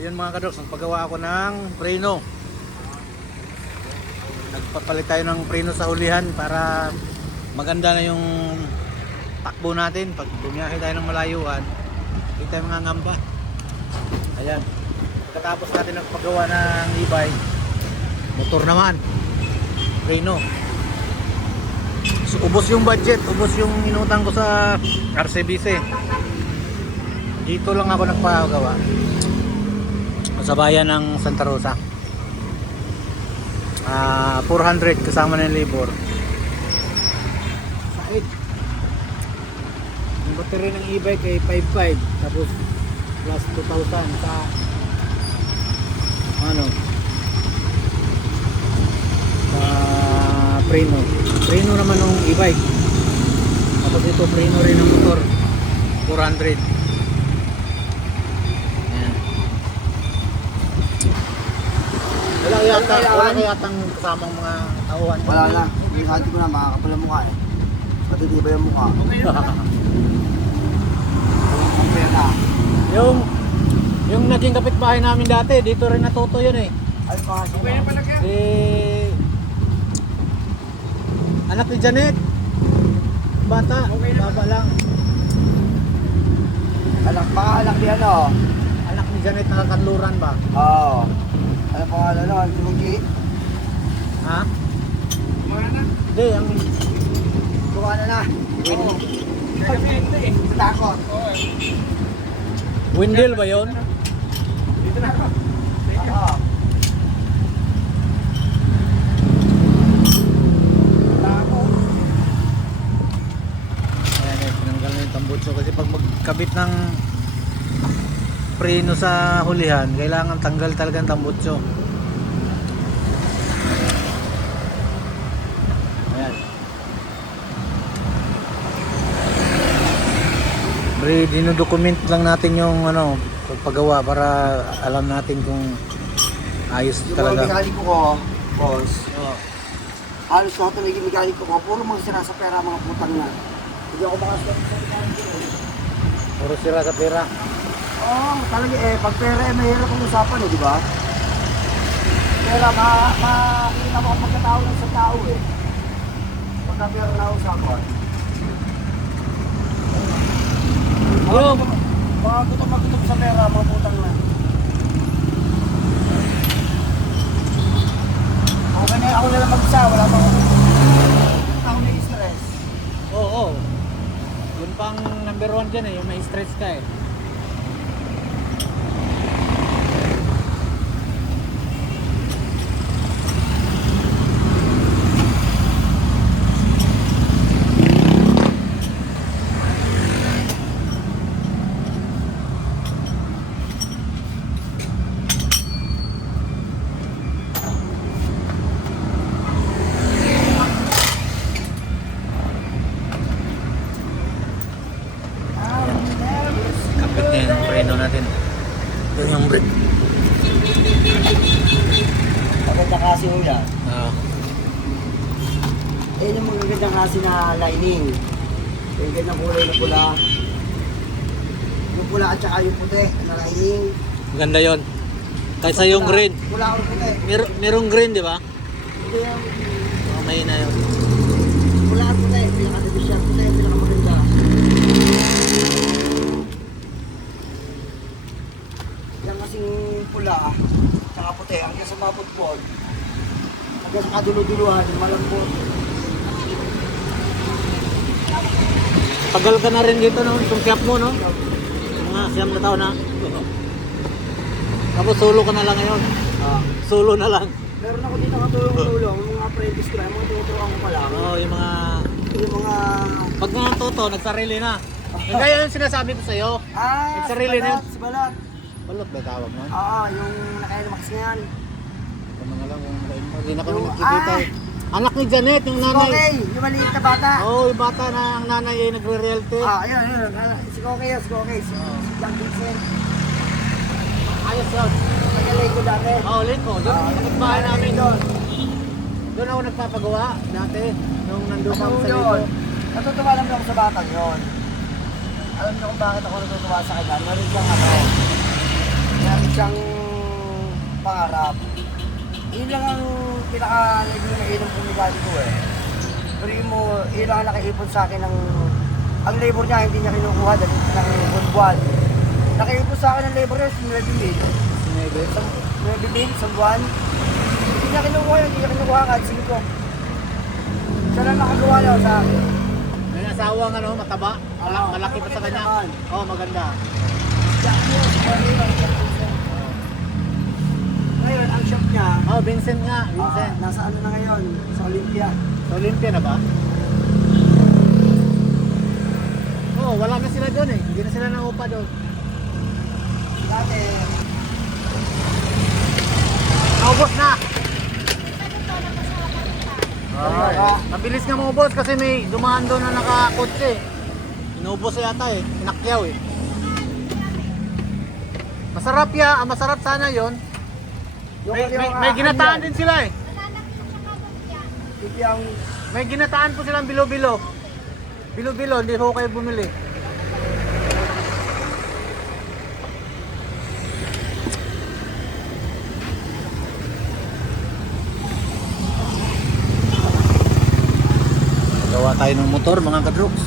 Ayun mga kadoks, nagpagawa ako ng preno. Nagpapalit tayo ng preno sa hulihan para maganda na yung takbo natin. Pag bumiyahe tayo ng malayuan, hindi tayo mga ngamba. Ayan. Pagkatapos natin nagpagawa ng e-bike, motor naman, preno. So, ubos yung budget, ubos yung inutang ko sa RCBC. Dito lang ako nagpagawa sa bayan ng Santa Rosa. 400 kasama ng labor. Sait. Yung battery ng e-bike ay 5.5 tapos plus 2,000 sa ano sa preno naman ng e-bike. Tapos ito preno rin ng motor 400. Wala yatang kasamang mga tauhan. Wala na. Yung hati ko na, makakapal ang mukha eh. Matitibay ang mukha. Ang pera. Yung naging kapitbahay namin dati, dito rin natuto yun eh. Ay, pakasya ba? Si anak ni Janet. Bata, baba lang. Baka anak ni ano? Anak ni Janet nakakanluran ba? Oo. Ano pangalan nun? Si Mugi? Ha? Kumana? Hindi, ang Kumana na? Oo. Takot. Windel ba yun? Dito na ako. Oo. Takot. Ayan eh, tinanggal na yung tambutso kasi pag magkabit ng preno sa hulihan, kailangan tanggal talaga ang tambutso. Ayan. Dinodocument lang natin yung ano, pagpagawa para alam natin kung ayos Yung talaga. mga mekaniko ko, boss. Halos lahat ng naging mekaniko ko, puro mga sira sa pera, mga putang na. Hindi ako makasya sa mekaniko ko. Puro sira sa pera. Oo, talaga eh. Pag pera eh, mahirap ang usapan eh, di ba? Pera, makikita mo ang pagkatao ng isang tao eh. Pagka pera na usapan. Yung Mga gutom sa pera, mga putang na. Okay na, ako na lang mag-isa, wala pa ako. Ako may stress. oo. Yun pang number 1 dyan eh, yung may stress ka eh. Kapit na yung preno natin. Ito yung brake. Maganda kasi ho yan. Eh, yung magagandang kasi na lining. Yung gandang kulay na pula. Yung pula at saka yung puti na lining. Maganda yon. Kaysa yung green. Pula or puti. Merong green, di ba? Hindi yung Oh, may na yun. pula or puti. Pinaka-division puti. Pinaka-maganda. Yan kasing pula saka puti. Hanggang sa maputbol. Hanggang sa kaduluduluhan. Malambot. Tagal ka na rin dito no, itong cap mo no? Mga siyam na taon na. Tapos solo ka na lang ngayon. Solo na lang. Meron ako dito katulong-tulong. Yung mga apprentice ko lang. Mga tinuturuan ko pa lang. Oo, yung mga Yung mga... pag nga toto, nagsarili na. Yung kaya yung sinasabi ko sa'yo. Ah, Yung sarili na yun. si Balat. Balot ba tawag mo? Yung naka-Max na yan. Ito mga lang, hindi na kami Yung- nagkikita eh. Anak ni Janet, yung Si nanay. Kokey, yung maliit na bata. Oo, yung bata na ang nanay ay nagre-realty. Ayun. Si Kokey yun, si Kokey. Si John Vincent. Ayos yun. Nag-alay ko dati. Oo, Leko. Doon, kapitbahay namin doon. Doon ako nagpapagawa dati. Nung nandun kami sa yun. Leko. Natutuwa lang ako sa batang yun. Alam niyo kung bakit ako natutuwa sa kanya. Meron siyang Meron siyang pangarap. Yun lang ang pinaka-nainom kong regalo ko eh. Pero yun mo, yun lang ang nakaipon sa akin ng... Ang labor niya, hindi niya kinukuha dahil ng buwan. Nakaipon sa akin ng labor niya, 9,000. Sinebe. 9,000, isang buwan. Hindi niya kinukuha kahit 5. Siya lang nakagawa lang sa akin. May asawang ano, mataba. Oo, Malaki pa sa kanya. naman. Oo, maganda. Ngayon, ang shop niya, Oh, Vincent nga. Vincent. nasa ano na ngayon? Sa Olympia. Sa Olympia na ba? Oo, wala na sila doon eh. Hindi na sila nangupa doon. Dati, Naubos na! Ay. Mabilis nga maubos kasi may dumaan doon na nakakotse. Inubos yata eh. Inakyaw eh. Masarap ya, masarap sana yon. May ginataan din sila eh. Yung May ginataan po silang bilo-bilo. Bilo-bilo, hindi ho kayo bumili. Gawa tayo ng motor mga kadroks.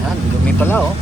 Yan, dumi pala oh.